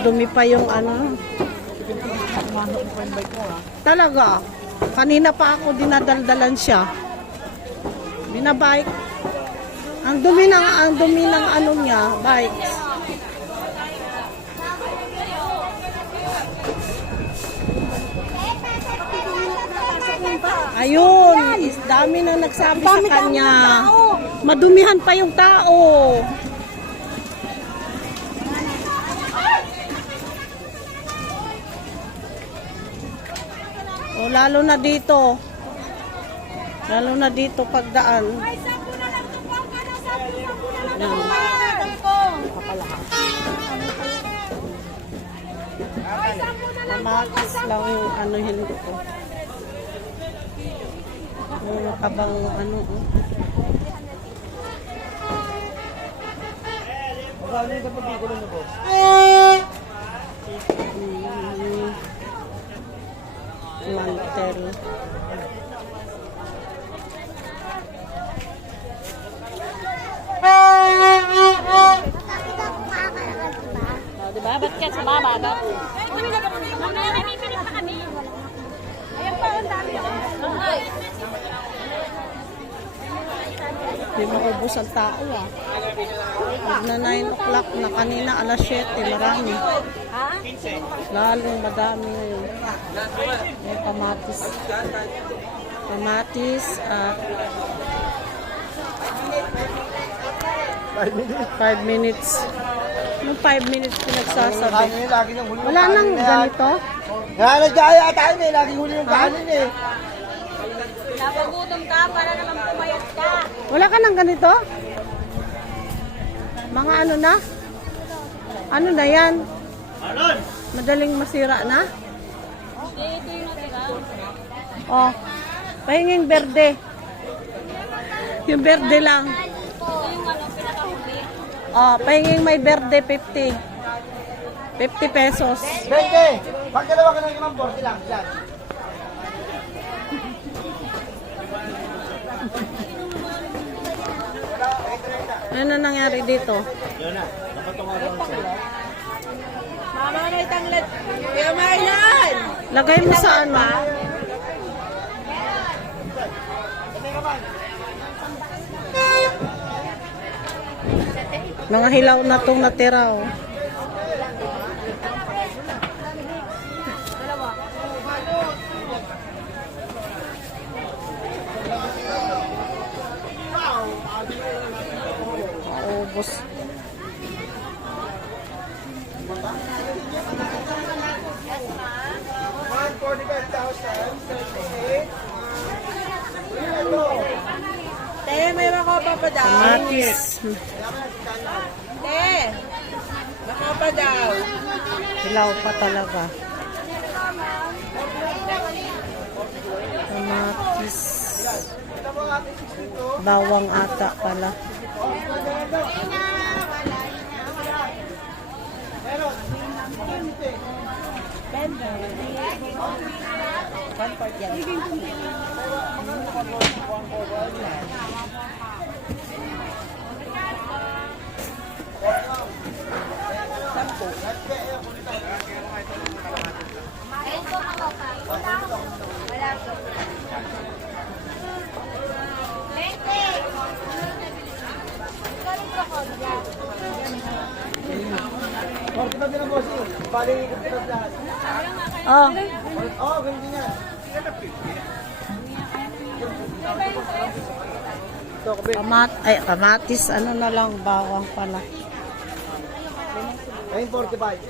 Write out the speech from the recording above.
Madumi pa yung ano. Talaga. Kanina pa ako dinadaldalan siya. Binabike. Ang dumi ng ang dumi ng ano niya, bikes. Ayun, is dami na nagsabi sa kanya. Madumihan pa yung tao. O lalo na dito. Lalo na dito pagdaan. Sampu na lang po. Ano, na na po. Yung ano hindi ko. Yung nakabang ano. oh. Mm, Ka sa ka muna. Mamaya may pipinit pa kami. Ayan pa, ang dami. Ay. Hindi maubos ang tao ah. Na 9 o'clock na kanina alas 7, marami. Lalong madami ngayon. May kamatis. Kamatis at 5 minutes. Nung 5 minutes pinagsasabi. Kanin, lagi nang huli yung Wala nang ganito? Nanadya tayo eh, lagi huli yung kanin eh. Napagutom ka para naman pumayat ka. Wala ka nang ganito? Mga ano na? Ano na yan? Madaling masira na? Ito yung natira. Oh, pahinging berde. Yung berde lang. Ito yung ano, pinakahuli. Oh, pahinging may berde 50. 50 pesos. Bente, pag dalawa ka ng limang borte lang, yan. Ano na nangyari dito? Mama na itanglat. Kaya mailan. Lagay mo sa ano? Mga hilaw na tong natira oh. Ubus. One forty-five thousand, seventy-eight. Te, may mga pa daw. Matis. Te, baka pa daw. Hilaw pa talaga. Kamatis. Bawang ata pala. Forty-five din ang Oh, Oh, din yan. kamat ay kamatis ano na lang bawang pala. Ayun, 45.